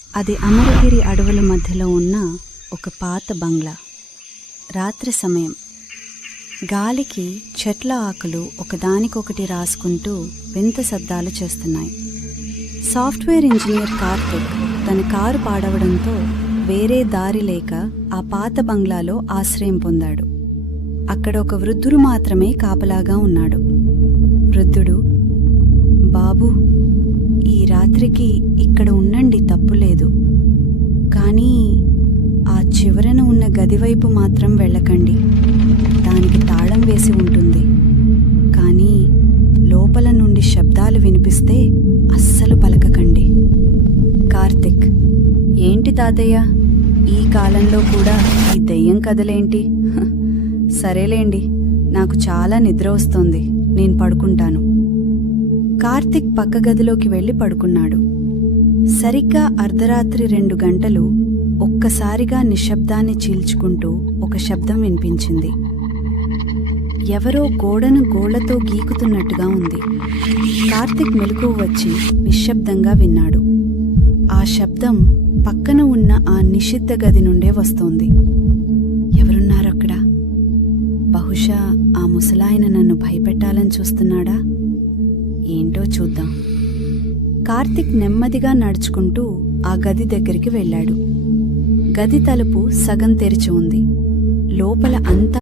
అది అమరగిరి అడవుల మధ్యలో ఉన్న ఒక పాత బంగ్లా. రాత్రి సమయం. గాలికి చెట్ల ఆకులు ఒకదానికొకటి రాసుకుంటూ వింత శబ్దాలు చేస్తున్నాయి. సాఫ్ట్వేర్ ఇంజనీర్ కార్తిక్ తన కారు పాడవడంతో వేరే దారి లేక ఆ పాత బంగ్లాలో ఆశ్రయం పొందాడు. అక్కడ ఒక వృద్ధుడు మాత్రమే కాపలాగా ఉన్నాడు. వృద్ధుడు, బాబూ, ఈ రాత్రికి ఇక్కడ ఉండండి, తప్పులేదు. కానీ ఆ చివరన ఉన్న గదివైపు మాత్రం వెళ్ళకండి. దానికి తాళం వేసి ఉంటుంది. కానీ లోపల నుండి శబ్దాలు వినిపిస్తే అస్సలు పలకకండి. కార్తిక్, ఏంటి తాతయ్య, ఈ కాలంలో కూడా ఈ దెయ్యం కథలేంటి? సరేలేండి, నాకు చాలా నిద్ర వస్తోంది, నేను పడుకుంటాను. కార్తిక్ పక్క గదిలోకి వెళ్ళి పడుకున్నాడు. సరిగ్గా అర్ధరాత్రి 2 గంటలు ఒక్కసారిగా నిశ్శబ్దాన్ని చీల్చుకుంటూ ఒక శబ్దం వినిపించింది. ఎవరో గోడను గోళ్లతో గీకుతున్నట్టుగా ఉంది. కార్తిక్ మెలకువ వచ్చి నిశ్శబ్దంగా విన్నాడు. ఆ శబ్దం పక్కన ఉన్న ఆ నిషిద్ధ గది నుండే వస్తోంది. ఎవరున్నారక్కడ? బహుశా ఆ ముసలాయన నన్ను భయపెట్టాలని చూస్తున్నాడా? ఏంటో చూద్దాం. కార్తిక్ నెమ్మదిగా నడుచుకుంటూ ఆ గది దగ్గరికి వెళ్ళాడు. గది తలుపు సగం తెరిచి ఉంది. లోపల అంతా